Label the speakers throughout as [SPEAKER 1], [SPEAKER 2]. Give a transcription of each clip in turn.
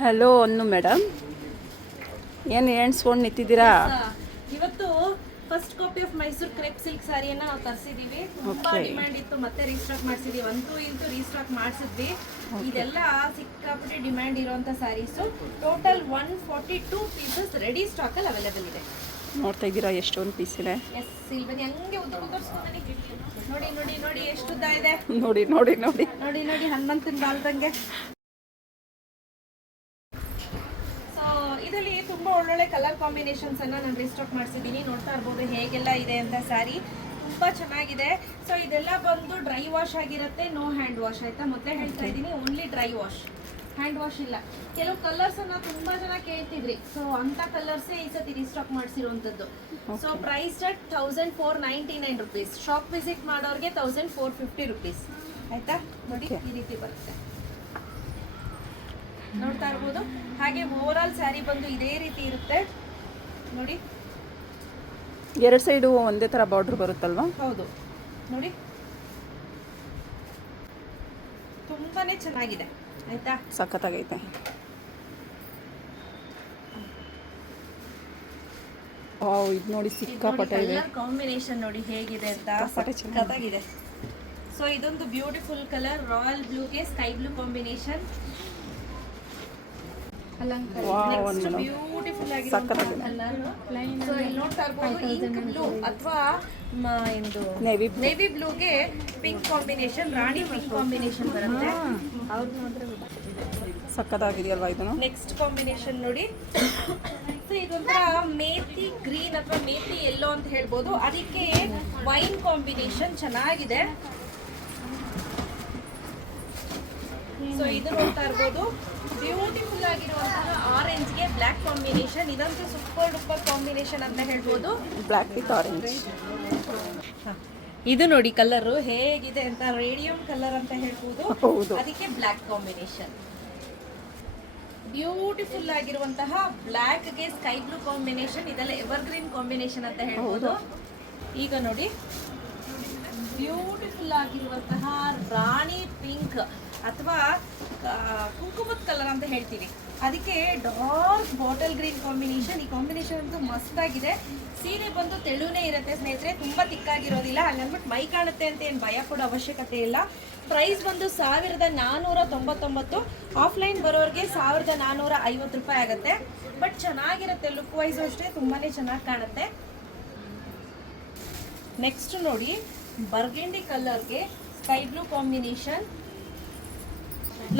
[SPEAKER 1] Hello ಅನ್ನು madam. ಏನು ಎಣ್ಸ್ಕೊಂಡು ನಿಂತಿದ್ದೀರಾ?
[SPEAKER 2] ಇವತ್ತು first copy of Mysuru crepe silk ಸಾರಿಯನ್ನ ನಾವು ತರಿಸಿದೀವಿ. ತುಂಬಾ ಡಿಮ್ಯಾಂಡ್ ಇತ್ತು ಮತ್ತೆ ರೀಸ್ಟಾಕ್ ಮಾಡಿಸಿದೀವಿ. ಅಂತೂ ಇಂತೂ ರೀಸ್ಟಾಕ್ ಮಾಡಿಸಿದ್ವಿ. ಇದೆಲ್ಲ ಸಿಕ್ಕಾಪಟ್ಟೆ ಡಿಮ್ಯಾಂಡ್ ಇರುವಂತ sarees total one forty two pieces ready stock ಅಲ್ಲಿ ಅವೈಲೇಬಲ್ ಇದೆ.
[SPEAKER 1] ನೋಡ್ತಾ ಇದ್ದೀರಾ ಎಷ್ಟೊಂದು ಪೀಸ್ ಇದೆ?
[SPEAKER 2] ನೋಡಿ ನೋಡಿ ನೋಡಿ ಎಷ್ಟು ಉದ್ದ ಇದೆ.
[SPEAKER 1] ನೋಡಿ ನೋಡಿ ನೋಡಿ.
[SPEAKER 2] ನೋಡಿ ನೋಡಿ ಹನುಮಂತನ ಬಾಲ್ದಂಗೆ ಸೊ ಇದರಲ್ಲಿ ತುಂಬಾ ಒಳ್ಳೊಳ್ಳೆ ಕಲರ್ ಕಾಂಬಿನೇಷನ್ಸ್ ಅನ್ನ ನಾನು ರಿಸ್ಟಾಕ್ ಮಾಡಿಸಿದ್ದೀನಿ. ನೋಡ್ತಾ ಇರ್ಬೋದು ಹೇಗೆಲ್ಲ ಇದೆ ಅಂತ ಸ್ಯಾರಿ ತುಂಬಾ ಚೆನ್ನಾಗಿದೆ. ಸೊ ಇದೆಲ್ಲ ಬಂದು ಡ್ರೈ ವಾಶ್ ಆಗಿರುತ್ತೆ ನೋ ಹ್ಯಾಂಡ್ ವಾಶ್ ಆಯ್ತಾ? ಮೊದಲೇ ಹೇಳ್ತಾ ಇದ್ದೀನಿ only dry wash hand wash ಇಲ್ಲ. ಕೆಲವು ಕಲರ್ಸ್ ಅನ್ನ ತುಂಬಾ ಜನ ಕೇಳ್ತಿದ್ರಿ. ಸೊ ಅಂತ ಕಲರ್ಸ್ ಈ ಸತಿ restock ಮಾಡಿಸಿರುವಂತದ್ದು so price at thousand four ninety nine rupees shop visit ಮಾಡೋರಿಗೆ ತೌಸಂಡ್ ಫೋರ್ ಫಿಫ್ಟಿ ರುಪೀಸ್ ಆಯ್ತಾ? ನೋಡಿ ಈ ರೀತಿ ಬರುತ್ತೆ. ನೋಡ್ತಾ ಇರ್ಬೋದು. ಹಾಗೆ ಓವರ್ ಆಲ್ ಸ್ಯಾರಿ ಬಂದು ಇದೇ ರೀತಿ ಇರುತ್ತೆ. ನೋಡಿ.
[SPEAKER 1] ಎರಡು ಸೈಡು ಒಂದೇ ಥರ ಬಾರ್ಡ್ರ್ ಬರುತ್ತಲ್ವಾ?
[SPEAKER 2] ಹೌದು. ನೋಡಿ. ತುಂಬಾನೇ ಚೆನ್ನಾಗಿದೆ. ಆಯ್ತಾ?
[SPEAKER 1] ಸಖತ್ತಾಗೈತೆ. ವಾವ್ ಇದು ನೋಡಿ ಸಿಕ್ಕಾಪಟ್ಟೆ ಇದೆ.
[SPEAKER 2] ಕಾಂಬಿನೇಷನ್ ನೋಡಿ ಹೇಗಿದೆ ಅಂತ. ಸಖತ್ತಾಗಿದೆ. ಸೊ ಇದೊಂದು beautiful colour royal ಬ್ಲೂಗೆ sky blue combination
[SPEAKER 1] madam.
[SPEAKER 2] Beautiful ನೋಡ್ತಾ ಇರ್ಬೋದು ಬ್ಲೂ ಅಥವಾ ಎಂದು
[SPEAKER 1] ನೇವಿ
[SPEAKER 2] ನೇವಿ ಬ್ಲೂಗೆ ಪಿಂಕ್ ಕಾಂಬಿನೇಷನ್ ರಾಣಿ ಪಿಂಕ್ ಕಾಂಬಿನೇಷನ್ ಬರುತ್ತೆ.
[SPEAKER 1] ಸಕ್ಕದಾಗಿದೆಯಲ್ವಾ ಇದನ್ನು
[SPEAKER 2] ನೆಕ್ಸ್ಟ್ ಕಾಂಬಿನೇಷನ್ ನೋಡಿ. ಸೊ ಇದೊಂಥರ ಮೇತಿ ಗ್ರೀನ್ ಅಥವಾ ಮೇತಿ ಎಲ್ಲೋ ಅಂತ ಹೇಳ್ಬೋದು. ಅದಕ್ಕೆ ವೈನ್ ಕಾಂಬಿನೇಷನ್ ಚೆನ್ನಾಗಿದೆ. ಸೊ ಇದು ನೋಡ್ತಾ ಇರ್ಬೋದು ಬ್ಯೂಟಿಫುಲ್ ಆಗಿರುವಂತಹ ಆರೆಂಜ್ಗೆ ಬ್ಲ್ಯಾಕ್ ಇದಂತೂ ಸೂಪರ್ ಡೂಪರ್ ಕಾಂಬಿನೇಷನ್ ಅಂತ ಹೇಳ್ಬೋದು.
[SPEAKER 1] ಬ್ಲ್ಯಾಕ್ ವಿತ್ ಆರೆಂಜ್
[SPEAKER 2] ಇದು ನೋಡಿ ಕಲರ್ ಹೇಗಿದೆ ಅಂತ ರೇಡಿಯಂ ಕಲರ್ ಅಂತ ಹೇಳ್ಬೋದು. ಅದಕ್ಕೆ ಬ್ಲ್ಯಾಕ್ ಕಾಂಬಿನೇಷನ್ ಬ್ಯೂಟಿಫುಲ್ ಆಗಿರುವಂತಹ ಬ್ಲಾಕ್ಗೆ ಸ್ಕೈ ಬ್ಲೂ ಕಾಂಬಿನೇಷನ್ ಇದೆಲ್ಲ ಎವರ್ಗ್ರೀನ್ ಕಾಂಬಿನೇಷನ್ ಅಂತ ಹೇಳ್ಬೋದು. ಈಗ ನೋಡಿ ಬ್ಯೂಟಿಫುಲ್ ಆಗಿರುವಂತಹ ರಾಣಿ ಪಿಂಕ್ ಅಥವಾ ಕುಂಕುಮದ ಕಲರ್ ಅಂತ ಹೇಳ್ತೀವಿ. ಅದಕ್ಕೆ ಡಾರ್ಕ್ ಬಾಟಲ್ ಗ್ರೀನ್ ಕಾಂಬಿನೇಷನ್, ಈ ಕಾಂಬಿನೇಷನ್ ಅಂತೂ ಮಸ್ತ್ ಆಗಿದೆ. ಸೀರೆ ಬಂದು ತೆಳುನೇ ಇರುತ್ತೆ ಸ್ನೇಹಿತರೆ, ತುಂಬಾ ತಿಕ್ಕಾಗಿರೋದಿಲ್ಲ. ಹಂಗನ್ಬಿಟ್ಟು ಮೈ ಕಾಣುತ್ತೆ ಅಂತ ಏನು ಭಯ ಕೊಡೋ ಅವಶ್ಯಕತೆ ಇಲ್ಲ. ಪ್ರೈಸ್ ಬಂದು ಸಾವಿರದ ನಾನ್ನೂರ ತೊಂಬತ್ತೊಂಬತ್ತು. ಆಫ್ಲೈನ್ ಬರೋರಿಗೆ ಸಾವಿರದ ನಾನ್ನೂರ ಐವತ್ತು ರೂಪಾಯಿ ಆಗುತ್ತೆ. ಬಟ್ ಚೆನ್ನಾಗಿರುತ್ತೆ ಲುಕ್ ವೈಸು ಅಷ್ಟೇ, ತುಂಬಾನೇ ಚೆನ್ನಾಗಿ ಕಾಣುತ್ತೆ. ನೆಕ್ಸ್ಟ್ ನೋಡಿ burgundy ಕಲರ್ಗೆ sky blue combination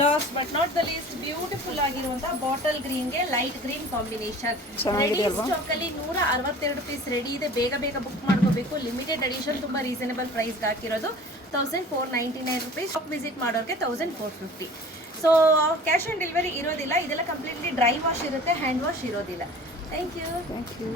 [SPEAKER 2] last but not the least beautiful ಆಗಿರುವಂತಹ bottle ಗ್ರೀನ್ಗೆ light green combination ready stock ಅಲ್ಲಿ ನೂರ ಅರವತ್ತೆರಡು ಪೀಸ್ ರೆಡಿ ಇದೆ. ಬೇಗ ಬೇಗ ಬುಕ್ ಮಾಡ್ಕೋಬೇಕು. ಲಿಮಿಟೆಡ್ ಅಡಿಷನ್ ತುಂಬಾ ರೀಸನೇಬಲ್ ಪ್ರೈಸ್ ಹಾಕಿರೋದು. Thousand four ninety nine rupees shop visit ಮಾಡೋರಿಗೆ thousand four fifty so cash on delivery ಇರೋದಿಲ್ಲ. ಇದೆಲ್ಲ ಕಂಪ್ಲೀಟ್ಲಿ ಡ್ರೈ ವಾಶ್ ಇರುತ್ತೆ ಹ್ಯಾಂಡ್ ವಾಶ್ ಇರೋದಿಲ್ಲ. Thank you
[SPEAKER 1] thank you